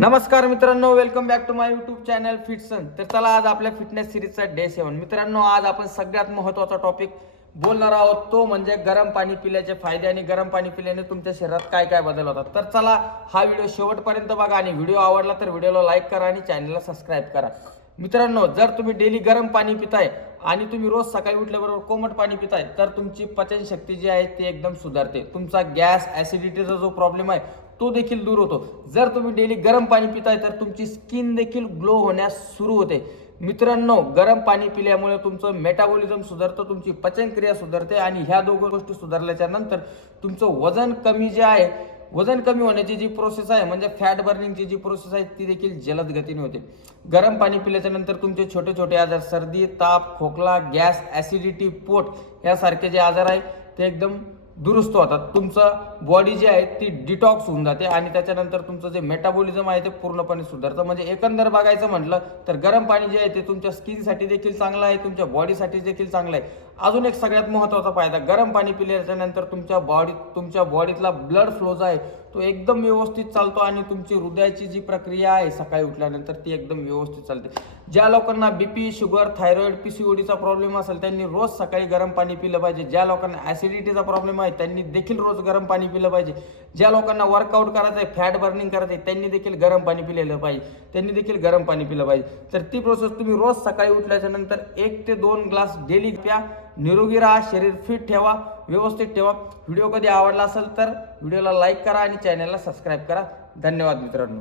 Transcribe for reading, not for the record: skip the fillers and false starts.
नमस्कार मित्रांनो, welcome back to my YouTube channel फिटसन। तर चला आज आपल्या फिटनेस सिरीजचा डे 7 मित्रांनो, आज आपण सगळ्यात महत्त्वाचा टॉपिक बोलणार आहोत, तो म्हणजे गरम पाणी पिल्याचे फायदे आणि गरम पाणी पिल्याने तुमच्या शरीरात काय काय बदल होतात। तर चला हा व्हिडिओ शेवटपर्यंत बघा आणि व्हिडिओ आवडला तर व्हिडिओला लाईक करा आणि चॅनलला सबस्क्राईब करा। मित्रांनो, जर तुम्ही डेली गरम पाणी पिताय आणि तुम्ही रोज सकाळी उठल्याबरोबर कोमट पाणी पिताय तर तुमची पचनशक्ती जी आहे ती एकदम सुधारते। तुमचा गॅस ॲसिडिटीचा जो प्रॉब्लेम आहे तो देखील दूर होतो। जर तुम्ही डेली गरम पाणी पिताय तर तुमची स्किन देखील ग्लो होण्यास सुरू होते। मित्रांनो, गरम पाणी पिल्यामुळे तुमचं मेटाबॉलिझम सुधारतं, तुमची पचनक्रिया सुधारते आणि ह्या दोघं गोष्टी सुधारल्याच्या नंतर तुमचं वजन कमी जे आहे, वजन कमी होण्याची जी प्रोसेस आहे म्हणजे फॅट बर्निंगची जी प्रोसेस आहे ती देखील जलद गतीने होते। गरम पाणी पिल्याच्या नंतर तुमचे छोटे छोटे आजार, सर्दी, ताप, खोकला, गॅस, ॲसिडिटी, पोट यासारखे जे आजार आहे ते एकदम दुरुस्त होतात। तुमचं बॉडी जी आहे ती डिटॉक्स होऊन जाते आणि त्याच्यानंतर तुमचं जे मेटाबॉलिझम आहे ते पूर्णपणे सुधारतं। म्हणजे एकंदर बघायचं म्हटलं तर गरम पाणी जे आहे ते तुमच्या स्किनसाठी देखील चांगलं आहे, तुमच्या बॉडीसाठी देखील चांगलं आहे। अजून एक सगळ्यात महत्त्वाचा फायदा, गरम पाणी पिल्याच्या नंतर तुमच्या बॉडीतला ब्लड फ्लो जो आहे तो एकदम व्यवस्थित चालतो आणि तुमची हृदयाची जी प्रक्रिया आहे सकाळी उठल्यानंतर ती एकदम व्यवस्थित चालते। ज्या लोकांना बीपी, शुगर, थायरॉइड, पीसीओडीचा प्रॉब्लेम असेल त्यांनी रोज सकाळी गरम पाणी पिलं पाहिजे। ज्या लोकांना ॲसिडिटीचा प्रॉब्लेम आहे त्यांनी देखील रोज गरम पाणी पिलं पाहिजे। ज्या लोकांना वर्कआउट करायचं आहे, फॅट बर्निंग करायचं आहे त्यांनी देखील गरम पाणी पिलेलं पाहिजे, त्यांनी देखील गरम पाणी पिलं पाहिजे। तर ती प्रोसेस तुम्ही रोज सकाळी उठल्याच्या नंतर 1 ते 2 ग्लास डेली प्या। निरोगी राहा, शरीर फिट ठेवा, व्यवस्थित ठेवा। व्हिडिओ कधी आवडला असेल तर व्हिडिओला लाईक करा आणि चॅनलला सबस्क्राईब करा। धन्यवाद मित्रांनो।